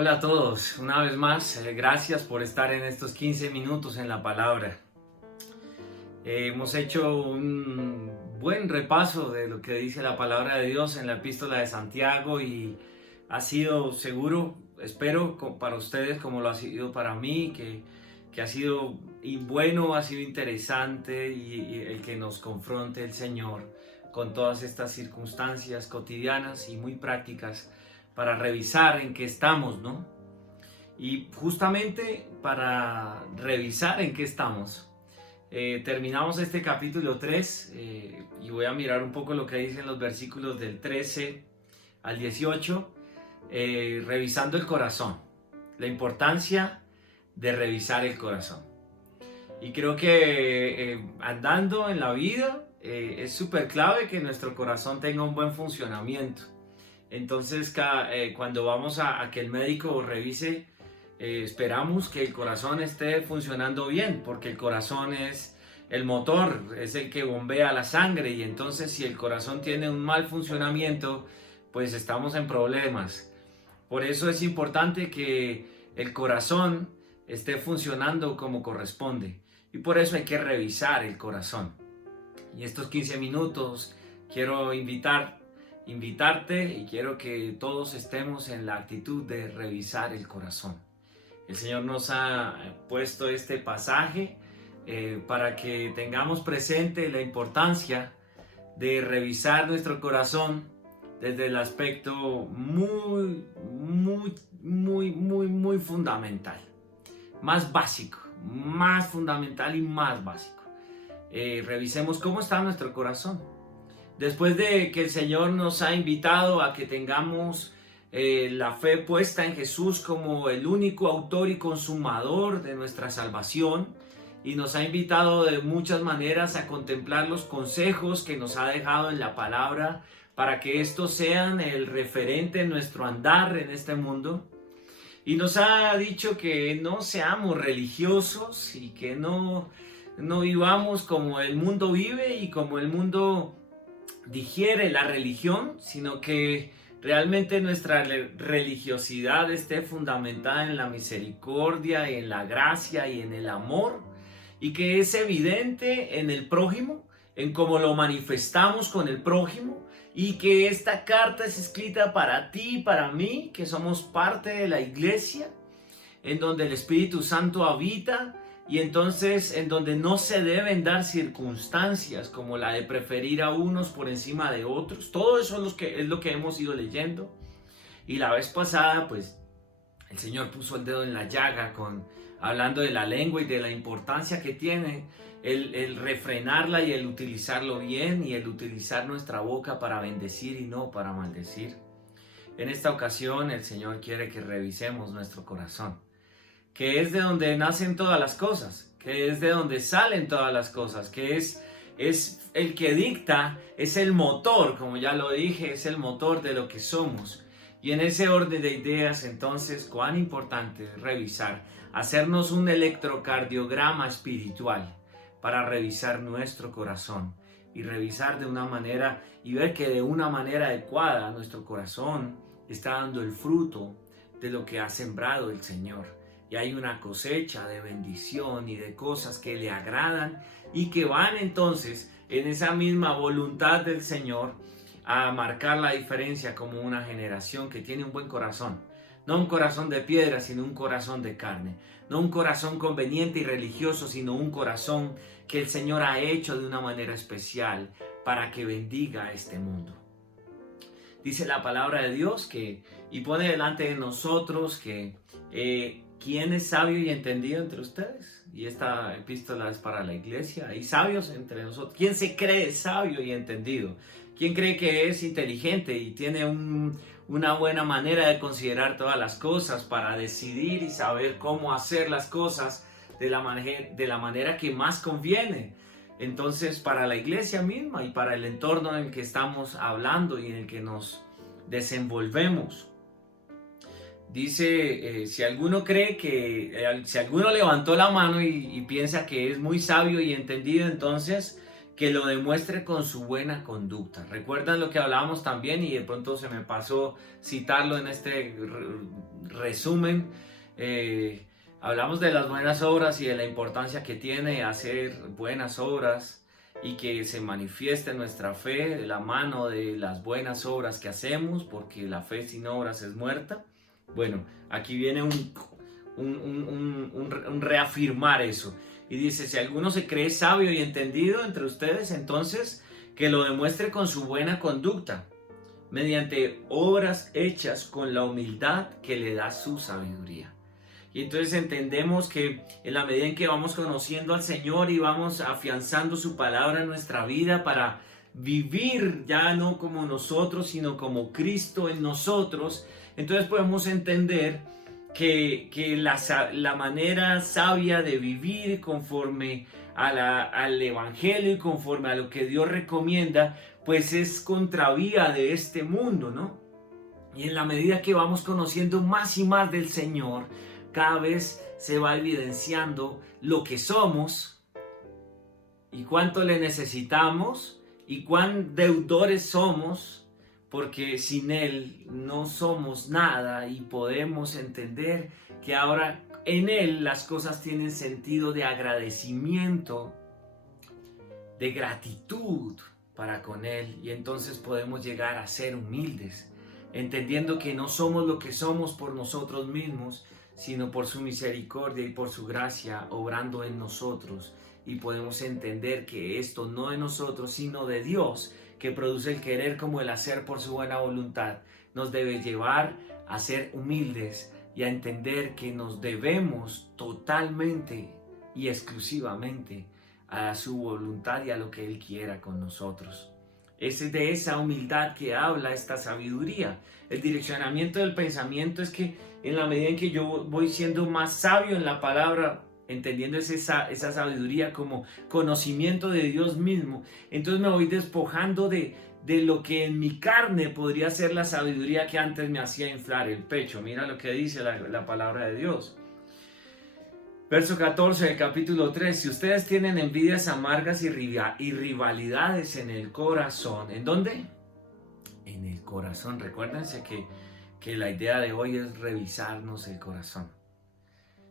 Hola a todos, una vez más, gracias por estar en estos 15 minutos en la palabra. Hemos hecho un buen repaso de lo que dice la palabra de Dios en la epístola de Santiago y ha sido seguro, espero, para ustedes como lo ha sido para mí, que ha sido bueno, ha sido interesante y el que nos confronte el Señor con todas estas circunstancias cotidianas y muy prácticas para revisar en qué estamos, ¿no? Y justamente para revisar en qué estamos, terminamos este capítulo 3 y voy a mirar un poco lo que dicen los versículos del 13 al 18, revisando el corazón, la importancia de revisar el corazón. Y creo que andando en la vida es súper clave que nuestro corazón tenga un buen funcionamiento. Entonces, cuando vamos a que el médico revise, esperamos que el corazón esté funcionando bien, porque el corazón es el motor, es el que bombea la sangre, y entonces si el corazón tiene un mal funcionamiento, pues estamos en problemas. Por eso es importante que el corazón esté funcionando como corresponde, y por eso hay que revisar el corazón. Y estos 15 minutos quiero invitarte y quiero que todos estemos en la actitud de revisar el corazón. El Señor nos ha puesto este pasaje para que tengamos presente la importancia de revisar nuestro corazón desde el aspecto muy fundamental, más básico, más fundamental y más básico. Revisemos cómo está nuestro corazón. Después de que el Señor nos ha invitado a que tengamos la fe puesta en Jesús como el único autor y consumador de nuestra salvación, y nos ha invitado de muchas maneras a contemplar los consejos que nos ha dejado en la palabra para que estos sean el referente en nuestro andar en este mundo, y nos ha dicho que no seamos religiosos y que no vivamos como el mundo vive y como el mundo digiere la religión, sino que realmente nuestra religiosidad esté fundamentada en la misericordia, en la gracia y en el amor, y que es evidente en el prójimo, en cómo lo manifestamos con el prójimo, y que esta carta es escrita para ti y para mí, que somos parte de la iglesia, en donde el Espíritu Santo habita, y entonces en donde no se deben dar circunstancias como la de preferir a unos por encima de otros. Todo eso es lo que hemos ido leyendo. Y la vez pasada, pues, el Señor puso el dedo en la llaga hablando de la lengua y de la importancia que tiene el refrenarla y el utilizarlo bien, y el utilizar nuestra boca para bendecir y no para maldecir. En esta ocasión el Señor quiere que revisemos nuestro corazón, que es de donde nacen todas las cosas, que es de donde salen todas las cosas, que es el que dicta, es el motor, como ya lo dije, es el motor de lo que somos. Y en ese orden de ideas, entonces, cuán importante es revisar, hacernos un electrocardiograma espiritual para revisar nuestro corazón y revisar de una manera y ver que de una manera adecuada nuestro corazón está dando el fruto de lo que ha sembrado el Señor. Y hay una cosecha de bendición y de cosas que le agradan y que van entonces en esa misma voluntad del Señor a marcar la diferencia como una generación que tiene un buen corazón. No un corazón de piedra, sino un corazón de carne. No un corazón conveniente y religioso, sino un corazón que el Señor ha hecho de una manera especial para que bendiga a este mundo. Dice la palabra de Dios y pone delante de nosotros que ¿quién es sabio y entendido entre ustedes? Y esta epístola es para la iglesia. Hay sabios entre nosotros. ¿Quién se cree sabio y entendido? ¿Quién cree que es inteligente y tiene una buena manera de considerar todas las cosas para decidir y saber cómo hacer las cosas de la manera que más conviene? Entonces, para la iglesia misma y para el entorno en el que estamos hablando y en el que nos desenvolvemos. Dice, si alguno si alguno levantó la mano y piensa que es muy sabio y entendido, entonces que lo demuestre con su buena conducta. ¿Recuerdan lo que hablábamos también? Y de pronto se me pasó citarlo en este resumen. Hablamos de las buenas obras y de la importancia que tiene hacer buenas obras y que se manifieste nuestra fe de la mano de las buenas obras que hacemos, porque la fe sin obras es muerta. Bueno, aquí viene un reafirmar eso. Y dice, si alguno se cree sabio y entendido entre ustedes, entonces que lo demuestre con su buena conducta, mediante obras hechas con la humildad que le da su sabiduría. Y entonces entendemos que en la medida en que vamos conociendo al Señor y vamos afianzando su palabra en nuestra vida para vivir ya no como nosotros, sino como Cristo en nosotros, entonces podemos entender que la manera sabia de vivir conforme al Evangelio y conforme a lo que Dios recomienda, pues es contravía de este mundo, ¿no? Y en la medida que vamos conociendo más y más del Señor, cada vez se va evidenciando lo que somos y cuánto le necesitamos y cuán deudores somos, porque sin Él no somos nada, y podemos entender que ahora en Él las cosas tienen sentido de agradecimiento, de gratitud para con Él, y entonces podemos llegar a ser humildes, entendiendo que no somos lo que somos por nosotros mismos, sino por su misericordia y por su gracia obrando en nosotros, y podemos entender que esto no de nosotros, sino de Dios, que produce el querer como el hacer por su buena voluntad, nos debe llevar a ser humildes y a entender que nos debemos totalmente y exclusivamente a su voluntad y a lo que Él quiera con nosotros. Es de esa humildad que habla esta sabiduría. El direccionamiento del pensamiento es que en la medida en que yo voy siendo más sabio en la palabra, entendiendo esa sabiduría como conocimiento de Dios mismo, entonces me voy despojando de lo que en mi carne podría ser la sabiduría que antes me hacía inflar el pecho. Mira lo que dice la palabra de Dios. Verso 14 del capítulo 3. Si ustedes tienen envidias amargas y rivalidades en el corazón, ¿en dónde? En el corazón. Recuérdense que la idea de hoy es revisarnos el corazón.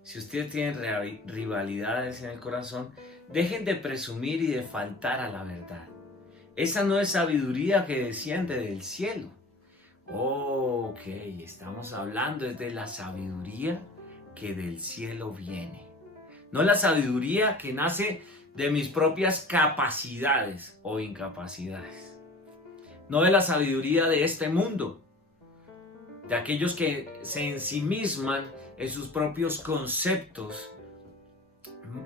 Si ustedes tienen rivalidades en el corazón, dejen de presumir y de faltar a la verdad. Esa no es sabiduría que desciende del cielo. Ok, estamos hablando de la sabiduría que del cielo viene. No la sabiduría que nace de mis propias capacidades o incapacidades. No de la sabiduría de este mundo, de aquellos que se ensimisman en sus propios conceptos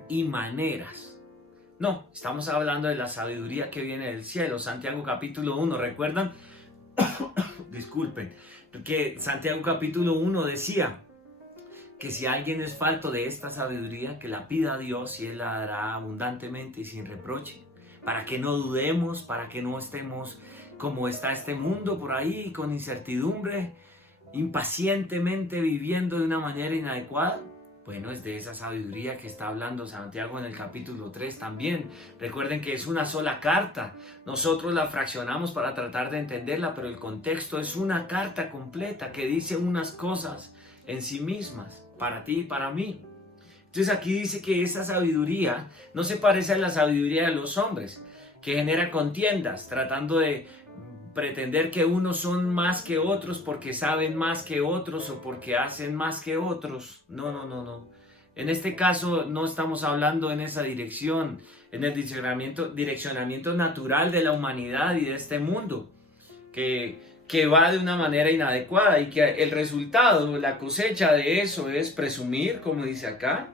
y maneras. No, estamos hablando de la sabiduría que viene del cielo. Santiago capítulo 1, ¿recuerdan? Disculpen, que Santiago capítulo 1 decía que si alguien es falto de esta sabiduría, que la pida a Dios y Él la dará abundantemente y sin reproche, para que no dudemos, para que no estemos como está este mundo por ahí, con incertidumbre, impacientemente viviendo de una manera inadecuada. Bueno, es de esa sabiduría que está hablando Santiago en el capítulo 3 también. Recuerden que es una sola carta. Nosotros la fraccionamos para tratar de entenderla, pero el contexto es una carta completa que dice unas cosas en sí mismas, para ti y para mí. Entonces aquí dice que esa sabiduría no se parece a la sabiduría de los hombres, que genera contiendas, tratando de pretender que unos son más que otros porque saben más que otros o porque hacen más que otros. No. En este caso no estamos hablando en esa dirección, en el direccionamiento natural de la humanidad y de este mundo, que va de una manera inadecuada y que el resultado, la cosecha de eso es presumir, como dice acá,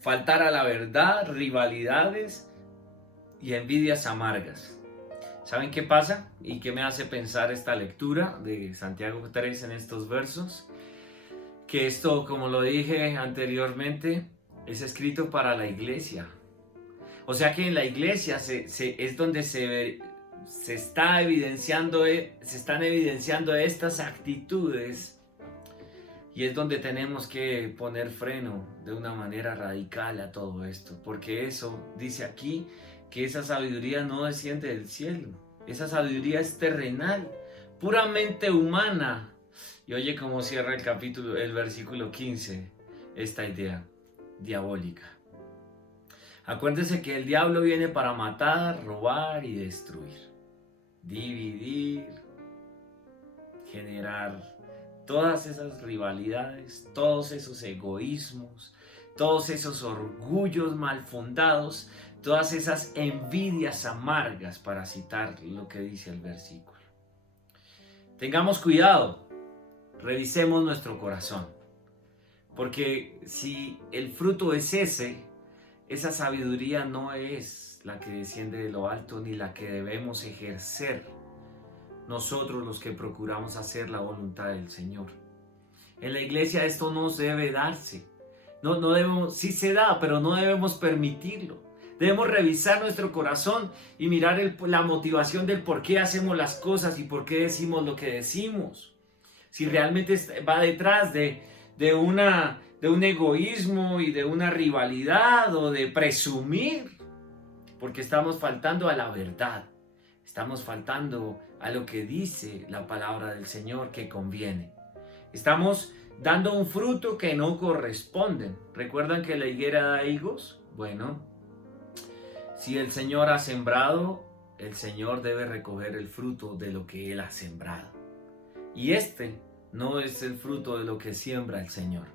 faltar a la verdad, rivalidades y envidias amargas. ¿Saben qué pasa? ¿Y qué me hace pensar esta lectura de Santiago 3 en estos versos? Que esto, como lo dije anteriormente, es escrito para la iglesia. O sea que en la iglesia es donde se están evidenciando estas actitudes, y es donde tenemos que poner freno de una manera radical a todo esto, porque eso dice aquí que esa sabiduría no desciende del cielo. Esa sabiduría es terrenal, puramente humana. Y oye cómo cierra el versículo 15, esta idea diabólica. Acuérdese que el diablo viene para matar, robar y destruir. Dividir, generar todas esas rivalidades, todos esos egoísmos, todos esos orgullos mal fundados, todas esas envidias amargas, para citar lo que dice el versículo. Tengamos cuidado, revisemos nuestro corazón, porque si el fruto es esa sabiduría no es la que desciende de lo alto ni la que debemos ejercer nosotros los que procuramos hacer la voluntad del Señor. En la iglesia esto no debe darse. No debemos, sí se da, pero no debemos permitirlo. Debemos revisar nuestro corazón y mirar la motivación del por qué hacemos las cosas y por qué decimos lo que decimos. Si realmente va detrás de un egoísmo y de una rivalidad o de presumir, porque estamos faltando a la verdad. Estamos faltando a lo que dice la palabra del Señor que conviene. Estamos dando un fruto que no corresponde. ¿Recuerdan que la higuera da higos? Bueno, si el Señor ha sembrado, el Señor debe recoger el fruto de lo que Él ha sembrado. Y este no es el fruto de lo que siembra el Señor.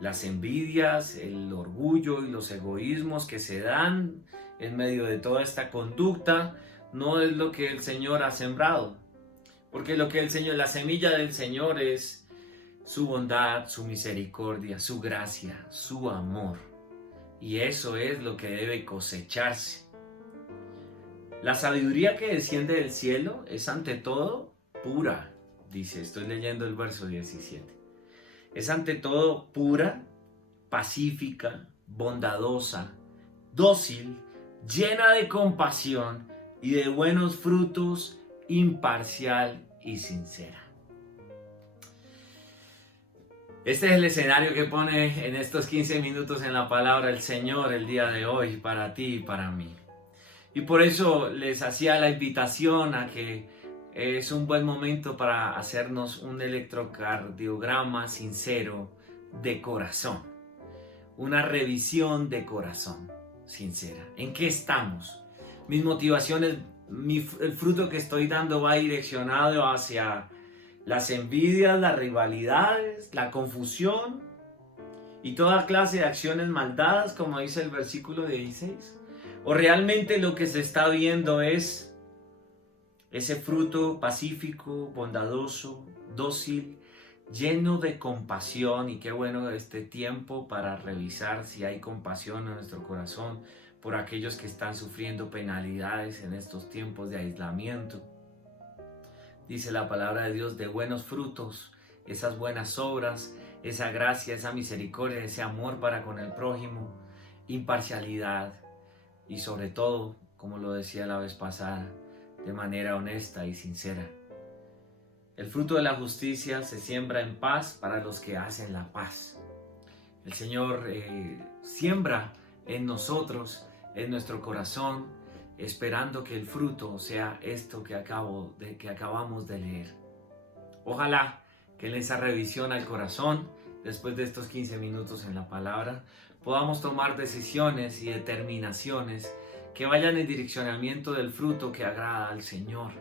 Las envidias, el orgullo y los egoísmos que se dan en medio de toda esta conducta no es lo que el Señor ha sembrado. Porque la semilla del Señor es su bondad, su misericordia, su gracia, su amor. Y eso es lo que debe cosecharse. La sabiduría que desciende del cielo es ante todo pura, dice, estoy leyendo el verso 17. Es ante todo pura, pacífica, bondadosa, dócil, llena de compasión y de buenos frutos, imparcial y sincera. Este es el escenario que pone en estos 15 minutos en la palabra el Señor el día de hoy para ti y para mí. Y por eso les hacía la invitación a que es un buen momento para hacernos un electrocardiograma sincero de corazón. Una revisión de corazón sincera. ¿En qué estamos? Mis motivaciones, el fruto que estoy dando va direccionado hacia las envidias, las rivalidades, la confusión y toda clase de acciones maldadas, como dice el versículo 16. ¿O realmente lo que se está viendo es ese fruto pacífico, bondadoso, dócil, lleno de compasión? Y qué bueno este tiempo para revisar si hay compasión en nuestro corazón por aquellos que están sufriendo penalidades en estos tiempos de aislamiento. Dice la palabra de Dios, de buenos frutos, esas buenas obras, esa gracia, esa misericordia, ese amor para con el prójimo, imparcialidad y sobre todo, como lo decía la vez pasada, de manera honesta y sincera. El fruto de la justicia se siembra en paz para los que hacen la paz. El Señor siembra en nosotros, en nuestro corazón, esperando que el fruto sea esto que acabamos de leer. Ojalá que en esa revisión al corazón, después de estos 15 minutos en la palabra, podamos tomar decisiones y determinaciones que vayan en direccionamiento del fruto que agrada al Señor,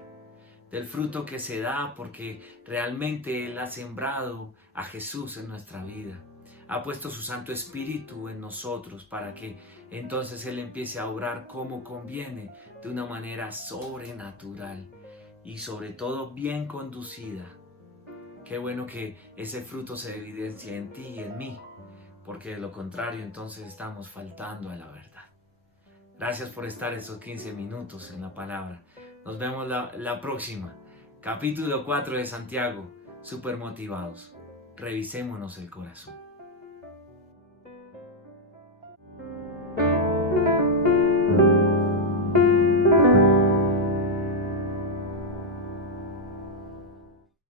del fruto que se da porque realmente Él ha sembrado a Jesús en nuestra vida. Ha puesto su Santo Espíritu en nosotros para que entonces Él empiece a obrar como conviene, de una manera sobrenatural y sobre todo bien conducida. Qué bueno que ese fruto se evidencie en ti y en mí, porque de lo contrario entonces estamos faltando a la verdad. Gracias por estar estos 15 minutos en la palabra. Nos vemos la próxima. Capítulo 4 de Santiago. Súper motivados. Revisémonos el corazón.